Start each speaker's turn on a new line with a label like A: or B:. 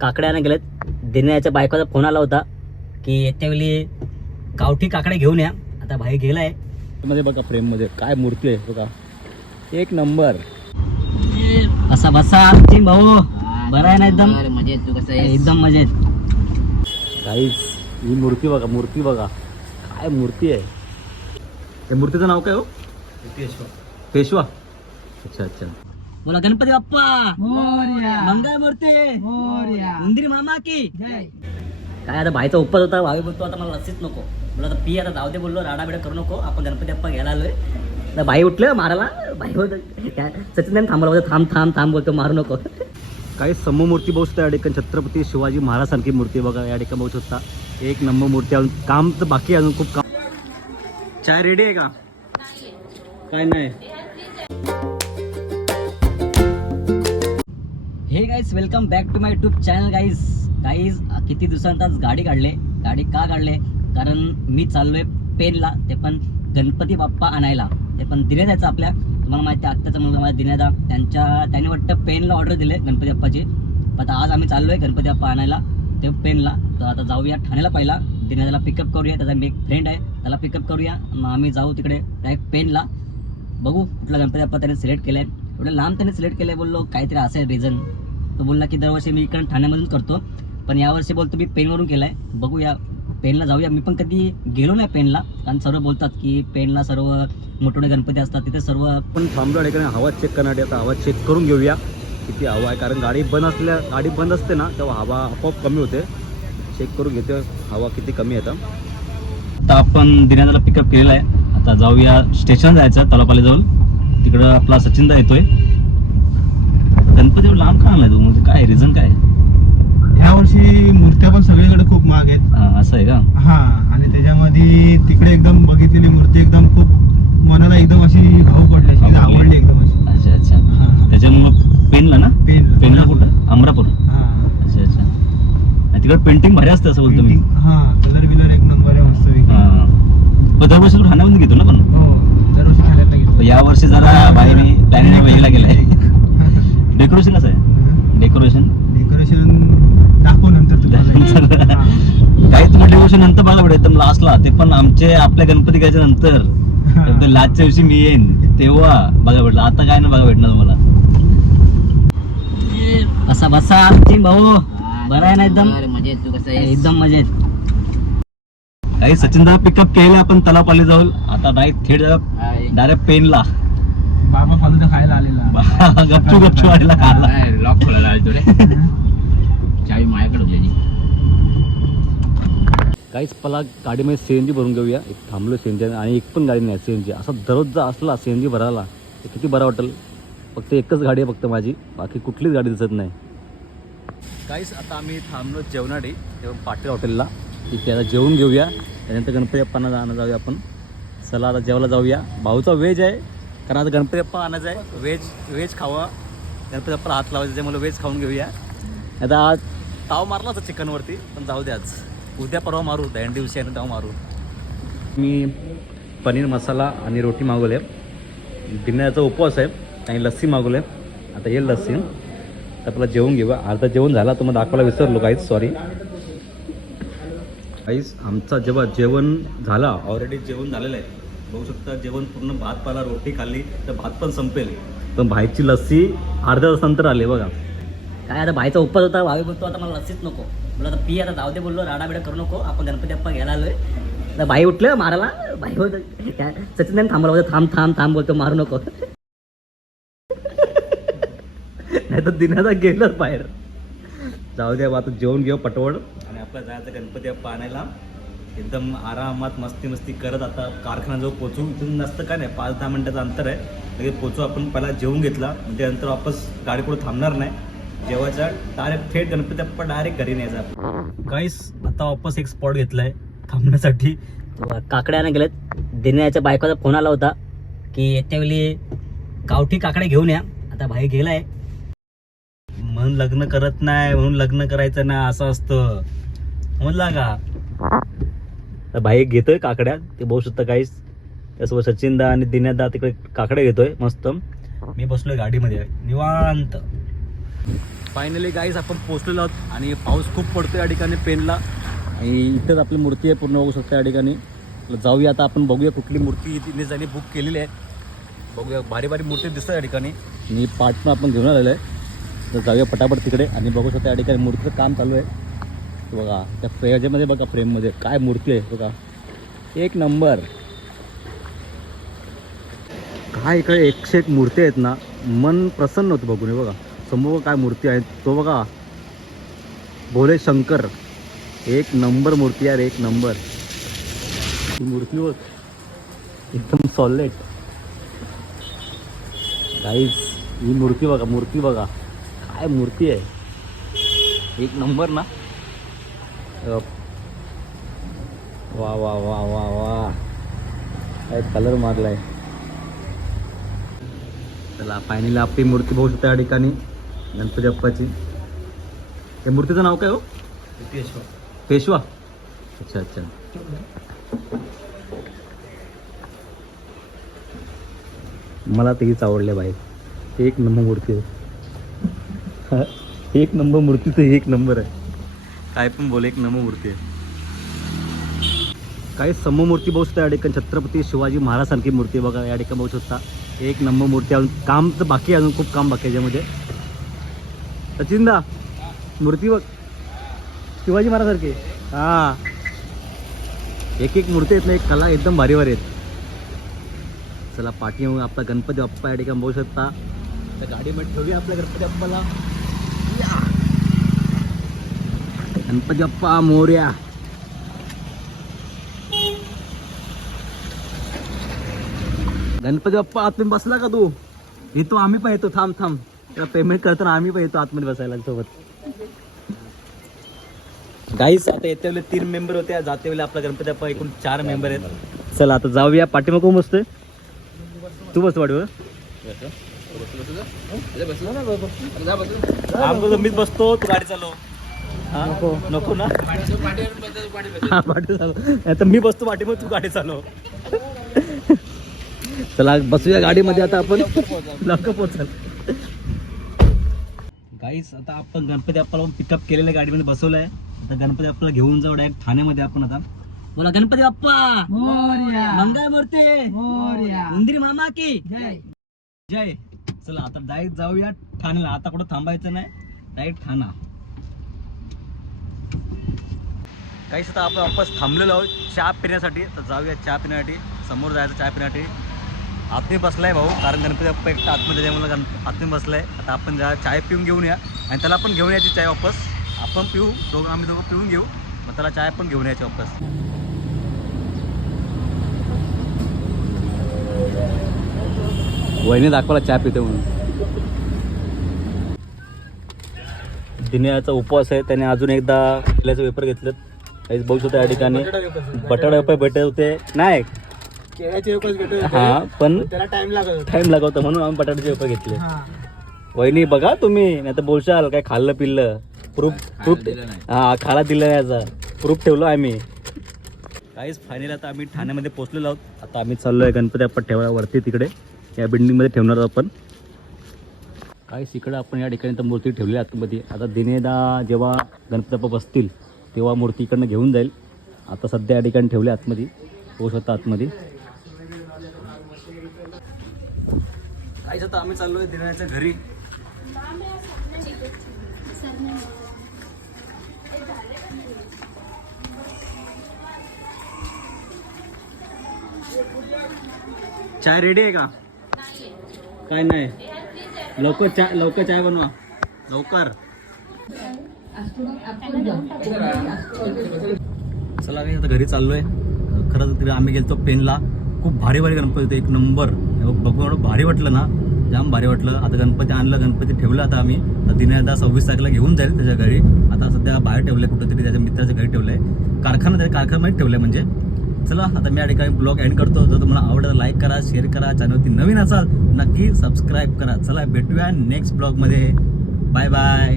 A: काकड्याने गेलेत. दिन्याच्या बायकोचा फोन आला होता की येत्या वेळी गावठी काकड्या घेऊन या. आता भाई गेलाय.
B: मध्ये बघा फ्रेममध्ये काय मूर्ती आहे बघा. एक नंबर.
A: बसा बसा टीम भाऊ. बरा आहे ना एकदम?
C: मजेत. तू कसं आहे
A: एकदम मजेत.
B: काहीच. ही मूर्ती बघा मूर्ती बघा. काय मूर्ती आहे? त्या मूर्तीचं नाव काय हो? पेशवा. अच्छा अच्छा.
A: बोला गणपती बाप्पा! मंगळ मूर्ती! उंदीर मामा की! काय आता भाईचा उपवास होता भावी बोलतो आता मला लसीच नको. बोला आता पी आता जाऊ दे बोललो राडा बिडा करू नको आपण गणपती बाप्पा घ्यायला आलोय. तर भाई उठलं मारायला. भाई होत सचिन थांबवलं बोलतो थांब थांब थांब बोलतो मारू नको.
B: काही समूह मूर्ती बघू शकता या ठिकाणी छत्रपती शिवाजी महाराजांसारखी मूर्ती बघा या ठिकाणी बघू शकता. एक नंबर मूर्ती अजून काम तर बाकी अजून खूप काम. चाय रेडी आहे का? काय नाही.
A: Guys welcome back to my YouTube channel guys guys किती दिवसांतच गाडी काढले? गाडी का काढले? कारण मी चाललोय पेनला ते पण गणपती बाप्पा आणायला. ते पण दिने द्यायचं आपल्या. तुम्हाला माहिती आहे आत्ताचा मुलगा माझ्या दिनेदा त्यांच्या त्याने वाटतं पेनला ऑर्डर दिले गणपती बाप्पाची. आता आज आम्ही चाललोय गणपती बाप्पा आणायला ते पेनला. तर आता जाऊया ठाण्याला पहिला. दिनेदाला पिकअप करूया. त्याचा मी एक फ्रेंड आहे त्याला पिकअप करूया. मग आम्ही जाऊ तिकडे डायरेक्ट पेनला. बघू कुठला गणपती बाप्पा त्याने सिलेक्ट केलाय. एवढं लांब त्याने सिलेक्ट केलंय बोललो काहीतरी असं आहे रिझन तो बोलला की दरवर्षी मी इकडे ठाण्यामधून करतो पण यावर्षी बोलतो मी पेनवरून केलाय. बघूया पेनला जाऊया. मी पण कधी गेलो नाही पेनला कारण सर्व बोलतात की पेनला सर्व मोठे गणपती असतात तिथे सर्व
B: पण थांबलो ठिकाणी हवा चेक करण्यासाठी. आता हवा चेक करून घेऊया किती हवा आहे. कारण गाडी बंद असल्या गाडी बंद असते ना तेव्हा हवा आपोआप कमी होते. चेक करून घेते हवा किती कमी आहे आता.
A: आता आपण दिनादाला पिकअप केलेला आहे. आता जाऊया स्टेशन जायचं तलापाली जाऊन. तिकडं आपला सचिनदा येतोय. गणपती लांब का आणलाय तू? म्हणजे काय रिझन काय
D: ह्या वर्षी मूर्त्या पण सगळीकडे खूप महाग आहेत.
A: हा, असं आहे का?
D: हा आणि त्याच्यामध्ये तिकडे एकदम बघितलेली मूर्ती एकदम खूप मनाला एकदम अशी भाऊ पडली अशी आवडली एकदम अशी.
A: अच्छा अच्छा.
D: हा.
A: त्याच्यामुळं पेनला ना?
D: पेन.
A: पेनला कुठं? अमरापूर.
D: हा.
A: अच्छा अच्छा. आणि तिकडे पेंटिंग भारी असतं असं बोलतो मी.
D: Painting, हा कलर बिलर एक नंबर आहे मस्त
A: हा. पण दरवर्षी तू ठाण्यामध्ये घेतो ना पण
D: हो दरवर्षी खाण्यात
A: पण या वर्षी जरा बाईने प्लॅनिंग वेगळा केलाय डेकोरेशन कसं आहे डेकोरेशन
D: डेकोरेशन दाखवू नंतर तुला.
A: काही तुम्ही डेकोरेशन नंतर बघा भेटेल एकदम लास्टला ते पण आमचे आपल्या गणपती घ्यायच्या नंतर. एकदम लास्टच्या दिवशी मी येईन. तेव्हा बघा भेटलं आता काय ना बघा भेटणार मला बसा बसा टीम भाऊ. बरा आहे ना एकदम?
C: मजेत. तू कसं आहे
A: एकदम मजेत. काही सचिनदा पिकअप केले आपण तलापाली जाऊन आता डायरेक्ट थेट. डायरेक्ट पेनला
D: बाबा फालुदा खायला आलेला.
A: गपचू गपचू वाढीला खायला.
C: लॉक खोलायला आलो रे. चावी माझ्याकडे होती.
B: काहीच मला गाडीमध्ये सी एन जी भरून घेऊया. एक थांबलो सी एन जी आणि एक पण गाडी नाही सी एन जी असा दररोज जर असला सी एन जी भरायला तर किती बरं वाटेल? फक्त एकच गाडी आहे फक्त माझी. बाकी कुठलीच गाडी दिसत नाही. काहीच आता आम्ही थांबलो जेवणाडी तेव्हा पाटील हॉटेलला. तिथे आता जेवून घेऊया. त्यानंतर गणपती बाप्पांना जाणं जाऊया आपण. चला आता जेवायला जाऊया. भाऊचा व्हेज आहे. कारण आता गणपती बाप्पा आणायचं आहे. व्हेज व्हेज खावा. गणपती बाप्पाला हात जे त्यामुळे व्हेज खाऊन घेऊया. आता आज ताव मारला होता चिकनवरती पण जाऊ द्याच आज. उद्या परवा मारू दहन दिवशी आणि ताव मारू. मी पनीर मसाला आणि रोटी मागवले. दिनाचा उपवास आहे. आणि लस्सी मागवले. आता येईल लस्सी. तर आपला जेवण घेऊया. अर्धा जेवण झाला तर मग दाखवायला विसरलो काहीच सॉरी काहीच आमचा जेव्हा जेवण झाला ऑलरेडी जेवण झालेलं आहे. बघू शकता. जेवण पूर्ण भात पाला रोटी खाल्ली तर भात पण संपेल. पण बाहेरची लस्सी अर्ध्या तासानंतर आली बघा.
A: काय आता भाईचा उपवास होता भावी बोलतो आता मला लसीच नको. बोला आता पी आता जाऊ दे बोललो राडा बिडा करू नको आपण गणपती बाप्पा घ्यायला आलोय. तर भाई उठलं मारायला. भाई होत सचिन थांबवलं बोलतो थांब थांब थांब बोलतो मारू नको. नाही तर दिनाचा गेलंच बाहेर. जाऊ द्या बा, आता जेवण घेऊ पटवड. आणि आपला जायचं गणपती बाप्पा आणायला. एकदम आरामात मस्ती मस्ती करत आता कारखान्याजवळ पोचू इथून नसतं काय नाही पाच दहा मिनटाचं अंतर आहे. लगेच पोचू आपण. पहिला जेवून घेतला. म्हणजे नंतर वापस गाडी पुढे थांबणार नाही. जेवायचा डायरेक्ट थेट गणपती आपण डायरेक्ट घरी न्यायचा. काहीच आता वापस एक स्पॉट घेतलाय थांबण्यासाठी. काकड्याने गेलेत. देण्याच्या बायकोचा फोन आला होता की येत्यावेळी गावठी काकड्या घेऊन या. आता भाई गेलाय. म्हणून लग्न करत नाही म्हणून लग्न करायचं ना असं असतं. म्हणला का? बाईक घेतोय काकड्या. ते बघू शकता काहीच. त्यासोबत सचिनदा आणि दिन्यादा तिकडे काकड्या घेतोय मस्त. मी बसलोय गाडीमध्ये. निवांत. फायनली गाईज आपण पोचलेलो आहोत आणि पाऊस खूप पडतो या ठिकाणी पेनला. आणि इथंच आपली मूर्ती आहे पूर्ण बघू शकता या ठिकाणी. जाऊया आता आपण बघूया कुठली मूर्ती तिने जाणी बुक केलेली आहे. बघूया भारी भारी मूर्ती दिसतात या ठिकाणी. आणि पाठ पण आपण घेऊन आलेलो आहे. तर जाऊया पटापट तिकडे आणि बघू शकता या ठिकाणी मूर्तीचं काम चालू आहे. बघा त्या फ्रेजमध्ये बघा फ्रेममध्ये काय मूर्ती आहे बघा. एक नंबर. काय इकडे एकशे एक मूर्ती आहेत ना मन प्रसन्न होतं बघून बघा. समोर काय मूर्ती आहेत तो बघा. भोले शंकर. एक नंबर मूर्ती यार एक नंबर. ही मूर्ती बघ एकदम सॉलेट गाईज ही मूर्ती बघा मूर्ती बघा. काय मूर्ती आहे. एक नंबर ना. वा वा वा वा वा. काय कलर मारलाय? चला फायनली आपली मूर्ती बघू शकता या ठिकाणी. गणपती अप्पाची त्या मूर्तीचं नाव काय हो? पेशवा. अच्छा अच्छा. मला तेच आवडले बाई एक नंबर मूर्ती आहे. एक नंबर मूर्ती तर एक नंबर आहे. काय पण बोल एक नममूर्ती मूर्ती आहे. काही सममूर्ती बघू शकता या ठिकाणी छत्रपती शिवाजी महाराजांसारखी मूर्ती बघा या ठिकाणी बघू शकता. एक नंबर मूर्ती अजून काम तर बाकी अजून खूप काम बाकी याच्यामध्ये. सचिनदा मूर्ती बघ. शिवाजी महाराजांसारखी हा. एक एक मूर्ती आहेत ना एक कला एकदम भारी भारी आहेत. चला पाठी आपला गणपती बाप्पा या ठिकाणी बघू शकता. त्या गाडीमध्ये ठेवूया आपल्या गणपती बाप्पाला. या. गणपती बाप्पा मोर्या. गणपती बाप्पा आतमध्ये बसला का तू? येतो आम्ही पण येतो. थांब थांब. पेमेंट करताना आम्ही पण येतो आतमध्ये बसायला सोबत. गाईस आता येते वेळेला तीन मेंबर होते जाते वेळेला आपला गणपती बाप्पा एकूण चार मेंबर आहेत. चला आता जाऊया. पाठीमाग कोण बसतोय? तू बस वाढव मीच बसतो. तू गाडी चालव. हा? नको ना. तर मी बसतो पाठीमाग तू गाडी चालव. चला बसूया गाडीमध्ये आता आपण. लवकर पोचाल गाईस आता आपण गणपती बाप्पाला पिकअप केलेल्या गाडीमध्ये बसवलंय आता गणपती बाप्पाला घेऊन जाऊ डायरेक्ट ठाण्यामध्ये आपण आता. बोला गणपती बाप्पा! मंगळ मूर्ती! उंदिरी मामा की! जय. चला आता डायरेक्ट जाऊया ठाण्याला. आता कुठं थांबायचं नाही. डायरेक्ट ठाणा. काहीच आता आपण वापस थांबलेलो आहोत. चहा पिण्यासाठी. तर जाऊया चहा पिण्यासाठी. समोर जायचं चहा पिण्यासाठी. आतमध्ये बसलाय भाऊ कारण गणपती बाप्पा एकटा आतमध्ये त्यामुळे गण बसलाय. आता आपण जा चाय पिऊन घेऊन या. आणि त्याला पण घेऊन यायची चाय वापस. आपण पिऊ दोघं आम्ही दोघं पिऊन घेऊ. मग त्याला चाय पण घेऊन यायची वापस. वहिनी दाखवायला चहा पिते म्हणून. दिन्याचा उपवास आहे. त्याने अजून एकदा केल्याचं पेपर घेतलं काहीच बघू शकतो या ठिकाणी. बटाटा वेपर भेटत होते. नाही.
D: केळ्याचे वेफर्स भेटत
A: हा पण
D: त्याला टाइम लागत होता.
A: टाइम लागवतो म्हणून आम्ही बटाट्याचे वेपर घेतले. वहिनी बघा तुम्ही नाही तर बोलशाल काय खाल्लं पिल्लं. प्रूफ प्रूफ हा खाला दिलं नाही याचा प्रूफ ठेवलो आम्ही. काहीच फायनल आता आम्ही ठाण्यामध्ये पोहोचलेलो आहोत. आता आम्ही चाललो आहे गणपती आपण ठेवा वरती तिकडे. या बिल्डिंगमध्ये ठेवणार आहोत आपण. काहीच इकडे आपण या ठिकाणी तर मूर्ती ठेवली आतमध्ये. आता दिनेदा जेव्हा गणपती बाप्पा बसतील तेव्हा मूर्ती इकडनं घेऊन जाईल. आता सध्या या ठिकाणी ठेवले आतमध्ये. होऊ होता आतमध्ये. काहीच आता आम्ही चाललो आहे दिनाच्या घरी. चाय रेडी आहे का? काय नाही. लवकर चाय लवकर चाय बनवा. लवकर. चला काही आता घरी चाललोय. खरंच तरी आम्ही गेलतो पेनला. खूप भारी भारी गणपती होते एक नंबर. बघून भारी वाटलं ना जाम भारी वाटलं. आता गणपती आणलं गणपती ठेवलं आता आम्ही. तर दिने आता सव्वीस तारखेला घेऊन जाईल त्याच्या घरी. आता सध्या बाहेर ठेवलंय कुठंतरी त्याच्या मित्राच्या घरी ठेवलंय. कारखाना त्या कारखान्यामध्ये ठेवलंय म्हणजे. चला आता मी या ठिकाणी ब्लॉग एंड करतो. जर तुम्हाला आवडलं लाईक करा शेअर करा. चॅनलवरती नवीन असाल नक्की सबस्क्राईब करा. चला भेटूया नेक्स्ट ब्लॉगमध्ये बाय बाय